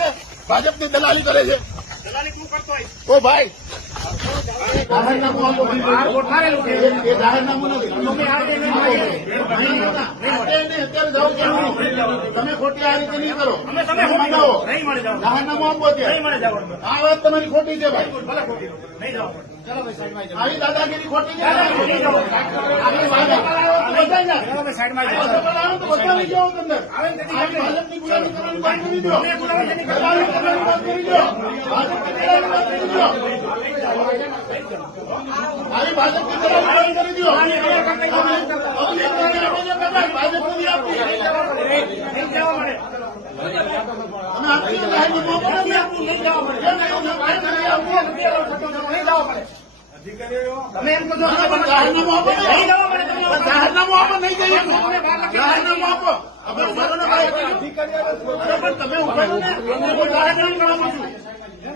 છે? ભાજપની દલાલી કરે છે. દલાલી તું કરતો હોય? ઓ ભાઈ. જાહેરનામું તમે ખોટી આ રીતે નહીં કરો. અમે તમે ખોટી મંગાવો. જાઓ. નહીં મળે જાઓ. જાહેરનામું આપો આ વાત તમારી ખોટી છે ભાઈ. ભલે ખોટી રહો. નહીં જાઓ. આવી દાદાગીરી ખોટી છે? મળે તમે એમ કહો જાહેરનામું આપો નહીં જવા જાહેરનામું આપો નહીં જઈએ જાહેરનામું આપો. હવે ઊભા ને ભાઈ. પણ તમે ઊભા ને. હું જાહેરનામું માંગુ છું.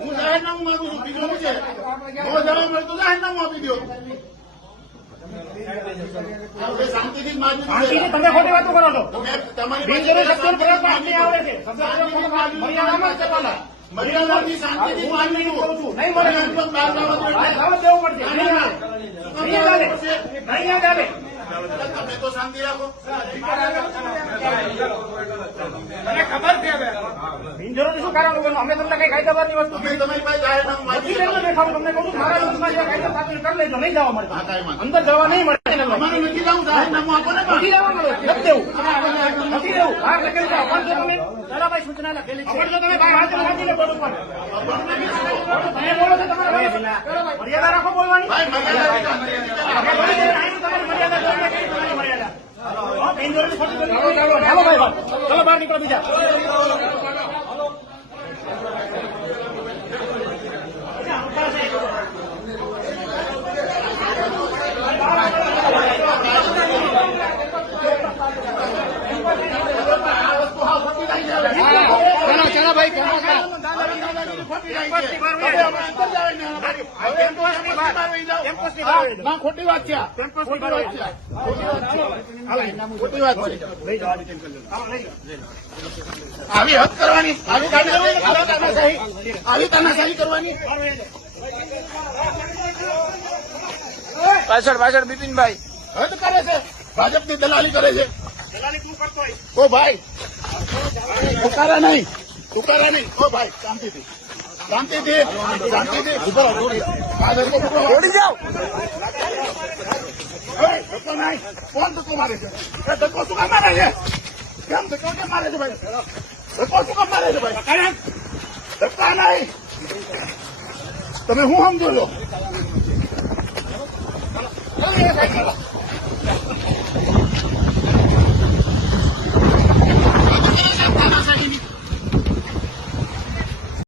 હું જાહેરનામું માંગુ છું. બીજું શું છે? જો જવા મળે તો જાહેરનામું આપી દો શાંતિથી તમે ખોટી વાતો કરો છો. તમારી બિનજરૂરી શબ્દોનો પ્રયોગ પણ છે. મર્યાદામાં છે પહેલા શાંતિથી માગી કરું છું. નહીં મળે. બહાર જવા દો એટલે. જવાબ દેવો પડશે. નહીં આવે. નહીં આવે. તમે તો શાંતિ રાખો મને ખબર છે હવે બિનજરૂરી શું કારણ બોલવાનું? અમે તમને કઈ કાયદાવારની વસ્તુ તમારી પાસે જાહેરનામું લઈને તમને કહું છું મારા વિરુદ્ધમાં જે કાયદો સ્થાપિત કરી લેજો નહીં જવા મળે. અંદર જવા નહીં મળે તમારું નથી લાવું જાહેરનામું આપો ને નથી જવા નથી દેવું નથી દેવું બહાર લખેલું છે અપણ તમે સૂચના લખેલી છે તમે બહાર હાથ નાખી લે બોર્ડ ઉપર તમે બોલો છો તમારા મર્યાદા રાખો બોલવાની મર્યાદા હાલો ભાઈ ચલો બહાર ચાલો ચાલો ખોટી વાત છે. ખોટી વાત છે આ. ખોટી વાત છે આવી હદ કરવાની. આવી તાનાશાહી આવી તાનાશાહી કરવાની પાછળ પાછળ બિપિનભાઈ. હદ કરે છે. ભાજપની દલાલી કરે છે. દલાલી તું કરતો ઓ ભાઈ. નહીં. ઉકારા નહીં. ઓ ભાઈ, શાંતિથી. શાંતિથી શાંતિથી. દોડી જાઓ. મારે છે? શું કામ મારે છે? કેમ ધક્કો મારે છે ભાઈ? ધક્કો શું કામ મારે છે ભાઈ? ધક્કા નહીં. તમે શું સમજો છો.